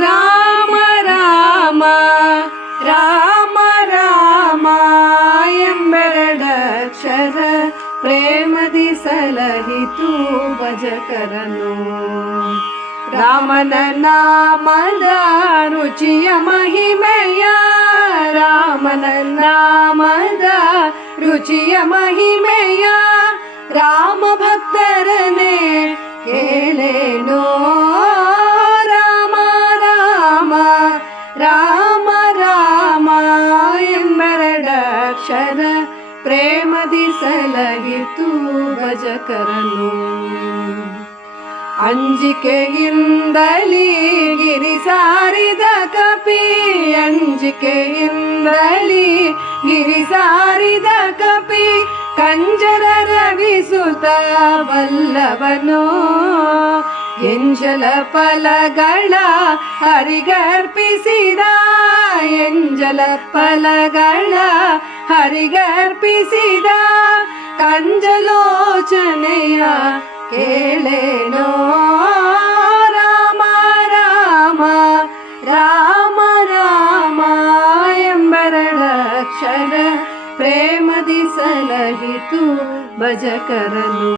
ರಾಮ ರಾಮ ರಾಮ ರಾಮ ಎಂಬೆರಡಕ್ಷರ ಪ್ರೇಮದಿ ಸಲಹಿತು ಭಜಕರನು. ರಾಮನ ನಾಮದ ರುಚಿಯ ಮಹಿಮೆಯ, ರಾಮನ ನಾಮದ ರುಚಿಯ ಮಹಿಮೆಯ, ರಾಮ ಭಕ್ತರನೇ ಕೇಳೇನೋ. ರಾಮ ರಾಮ ರಾಮ ರಾಮ ಎಂಬೆರಡಕ್ಷರ ಪ್ರೇಮದಿ ಸಲಹಿತು ಭಜಕರನು. ಅಂಜಿಕೆಯಿಂದಲೀ ಗಿರಿ ಸಾರಿದ ಕಪಿ, ಅಂಜಿಕೆಯಿಂದಲೀ ಗಿರಿ ಸಾರಿದ ಕಪಿ, ಕಂಜರ ರವಿಸುತ ಬಲ್ಲವನು. ಎಂಜಲ ಫಲಗಳ ಹರಿಗರ್ಪಿಸಿದ, ಎಂಜಲ ಫಲಗಳ ಹರಿಗರ್ಪಿಸಿದ, ಕಂಜಲೋಚನೆಯ ಕೇಳೇನೋ. ರಾಮ ರಾಮ ರಾಮ ರಾಮ ಎಂಬೆರಡಕ್ಷರ ಪ್ರೇಮದಿ ಸಲಹಿತು ಭಜಕರನು.